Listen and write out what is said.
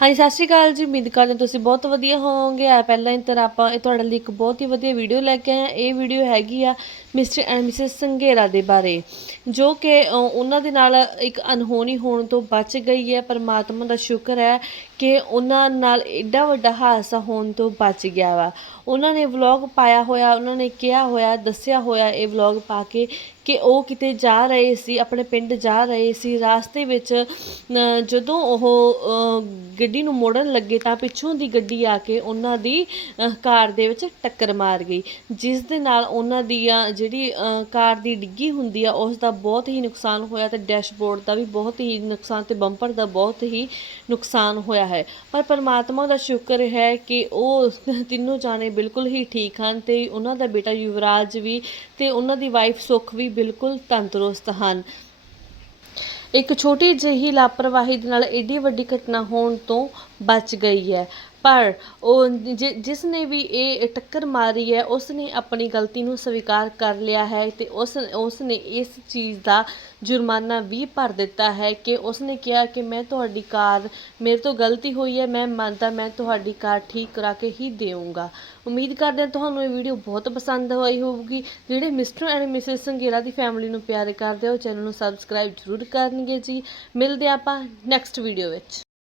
ਹਾਂਜੀ, ਸਤਿ ਸ਼੍ਰੀ ਅਕਾਲ ਜੀ। ਉਮੀਦ ਕਰਦੇ ਹਾਂ ਤੁਸੀਂ ਬਹੁਤ ਵਧੀਆ ਹੋਵੋਗੇ। ਆ ਪਹਿਲਾਂ ਹੀ ਤਰ੍ਹਾਂ ਆਪਾਂ ਇਹ ਤੁਹਾਡੇ ਲਈ ਇੱਕ ਬਹੁਤ ਹੀ ਵਧੀਆ ਵੀਡੀਓ ਲੈ ਕੇ ਆਏ ਹਾਂ। ਇਹ ਵੀਡੀਓ ਹੈਗੀ ਆ ਮਿਸਟਰ ਐਂਡ ਮਿਸਿਸ ਸੰਘੇਰਾ ਦੇ ਬਾਰੇ, ਜੋ ਕਿ ਉਹਨਾਂ ਦੇ ਨਾਲ ਇੱਕ ਅਨਹੋਣੀ ਹੋਣ ਤੋਂ ਬਚ ਗਈ ਹੈ। ਪਰਮਾਤਮਾ ਦਾ ਸ਼ੁਕਰ ਹੈ ਕਿ ਉਹਨਾਂ ਨਾਲ ਐਡਾ ਵੱਡਾ ਹਾਦਸਾ ਹੋਣ ਤੋਂ ਬਚ ਗਿਆ ਵਾ। ਉਹਨਾਂ ਨੇ ਵਲੌਗ ਪਾਇਆ ਹੋਇਆ, ਉਹਨਾਂ ਨੇ ਕਿਹਾ ਹੋਇਆ, ਦੱਸਿਆ ਹੋਇਆ ਇਹ ਵਲੌਗ ਪਾ ਕੇ ਕਿ ਉਹ ਕਿਤੇ ਜਾ ਰਹੇ ਸੀ, ਆਪਣੇ ਪਿੰਡ ਜਾ ਰਹੇ ਸੀ। ਰਾਸਤੇ ਵਿੱਚ ਜਦੋਂ ਉਹ ਗੱਡੀ ਨੂੰ ਮੋੜਨ ਲੱਗੇ ਤਾਂ ਪਿੱਛੋਂ ਦੀ ਗੱਡੀ ਆ ਕੇ ਉਹਨਾਂ ਦੀ ਕਾਰ ਦੇ ਵਿੱਚ ਟੱਕਰ ਮਾਰ ਗਈ। ਜਿਸ ਦੇ ਨਾਲ ਉਹਨਾਂ ਦੀ ਆ ਜਿਹੜੀ ਕਾਰ ਦੀ ਡਿੱਗੀ ਹੁੰਦੀ ਆ, ਉਸ ਦਾ ਬਹੁਤ ਹੀ ਨੁਕਸਾਨ ਹੋਇਆ ਤੇ ਡੈਸ਼ਬੋਰਡ ਦਾ ਵੀ ਬਹੁਤ ਹੀ ਨੁਕਸਾਨ ਤੇ ਬੰਪਰ ਦਾ ਬਹੁਤ ਹੀ ਨੁਕਸਾਨ ਹੋਇਆ ਹੈ। ਪਰ ਪਰਮਾਤਮਾ ਦਾ ਸ਼ੁਕਰ ਹੈ ਕਿ ਉਹ ਤਿੰਨੋਂ ਜਾਣੇ ਬਿਲਕੁਲ ਹੀ ਠੀਕ ਹਨ ਤੇ ਉਹਨਾਂ ਦਾ ਬੇਟਾ ਯੁਵਰਾਜ ਵੀ ਤੇ ਉਹਨਾਂ ਦੀ ਵਾਈਫ ਸੁਖ ਵੀ ਬਿਲਕੁਲ ਤੰਦਰੁਸਤ ਹਨ। ਇੱਕ ਛੋਟੀ ਜਿਹੀ ਲਾਪਰਵਾਹੀ ਦੇ ਨਾਲ ਏਡੀ ਵੱਡੀ ਘਟਨਾ ਹੋਣ ਤੋਂ ਬਚ ਗਈ ਹੈ। ਪਰ ਉਹ ਜਿ- ਜਿਸ ਨੇ ਵੀ ਇਹ ਟੱਕਰ ਮਾਰੀ ਹੈ ਉਸ ਨੇ ਆਪਣੀ ਗਲਤੀ ਨੂੰ ਸਵੀਕਾਰ ਕਰ ਲਿਆ ਹੈ ਅਤੇ ਉਸ ਉਸ ਨੇ ਇਸ ਚੀਜ਼ ਦਾ ਜੁਰਮਾਨਾ ਵੀ ਭਰ ਦਿੱਤਾ ਹੈ ਕਿ ਉਸ ਨੇ ਕਿਹਾ ਕਿ ਮੈਂ ਤੁਹਾਡੀ ਕਾਰ, ਮੇਰੇ ਤੋਂ ਗਲਤੀ ਹੋਈ ਹੈ, ਮੈਂ ਮੰਨਦਾ ਮੈਂ ਤੁਹਾਡੀ ਕਾਰ ਠੀਕ ਕਰਾ ਕੇ ਹੀ ਦੇਵਾਂਗਾ ਉਮੀਦ ਕਰਦੇ ਹਾਂ ਤੁਹਾਨੂੰ ਇਹ ਵੀਡੀਓ ਬਹੁਤ ਪਸੰਦ ਆਈ ਹੋਊਗੀ। ਜਿਹੜੇ ਮਿਸਟਰ ਐਂਡ ਮਿਸਿਸ ਸੰਗੇਰਾ ਦੀ ਫੈਮਿਲੀ ਨੂੰ ਪਿਆਰ ਕਰਦੇ ਹੋ, ਚੈਨਲ ਨੂੰ ਸਬਸਕ੍ਰਾਈਬ ਜ਼ਰੂਰ ਕਰਨਗੇ ਜੀ। ਮਿਲਦੇ ਹਾਂ ਆਪਾਂ ਨੈਕਸਟ ਵੀਡੀਓ ਵਿੱਚ।